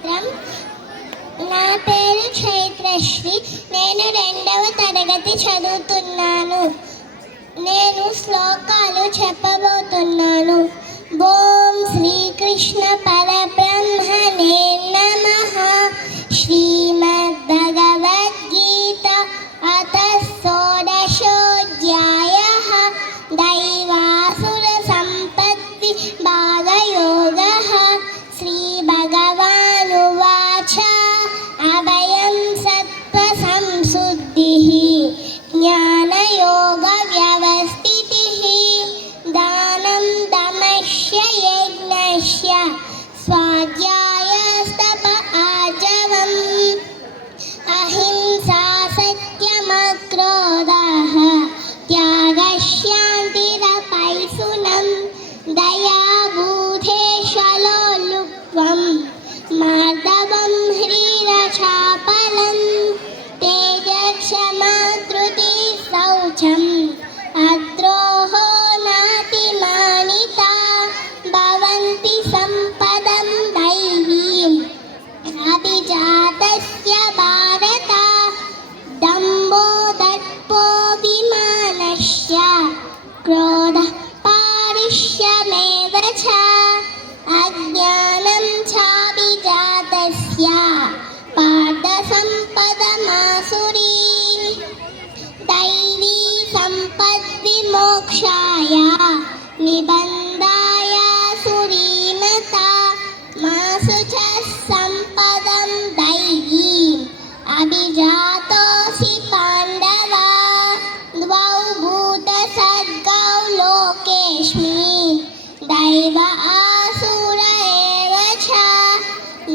స్తోత్రం. నా పేరు చైత్రశ్రీ. నేను 2వ తరగతి చదువుతున్నాను. నేను శ్లోకాలు చెప్పబోతున్నాను. ఓం శ్రీకృష్ణ పరబ్రహ్మణే నమః. శ్రీమద్భగవద్గీత అథ షోడశోऽధ్యాయః. దైవాసుర సంపత్తి భాగయోగః. శ్రీభగవానువాచ అభయం సత్వ సంశుద్ధిః జ్ఞానయోగ వ్యవస్థితిః దానం దమశ్య యజ్ఞస్య స్వాధ్యాయస్తప ఆజవం అహింసా సత్యమక్రోధః త్యాగः శాంతిరపైశునం దయా బుద్ధిర్షలోలుప్త్వం మార్దవం హ్రీరచాపలం తేజక్షమా ధృతి శౌచం అద్రోహో నాతిమానితా భవంతి సంపదం దైవీం అభిజాతస్య భారత దంభో దర్పోऽభిమానస్య క్రోధః పారుష్యమేవ చ అజ్ఞానం చాభిజాతస్య పార్థ సంపదమాసురీం దైవీ సంపద్విమోక్షాయ నిబంధాయ సురీమతా మాసు చ సంపదం దైవీం అభిజాతోసి పాండవ ద్వౌ భూతసర్గౌ లోకేస్మిన్ దైవ ఆసుర ఏవ చ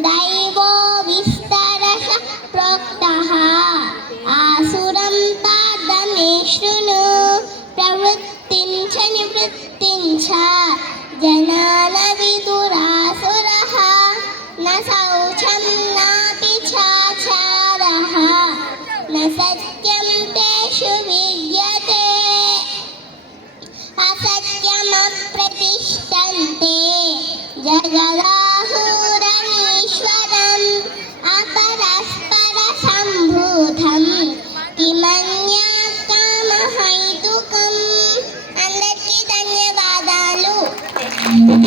దైవో విస్తరః ప్రోక్తః ఆసురం పాదమే శృణు ప్రవృత్తిం చ నివృత్తిం చ జనాన విదురాసురః న శౌచం నాపి చాచారః న సత్యం తేషు విద్యతే అసత్యమప్రతిష్టంతే జగదా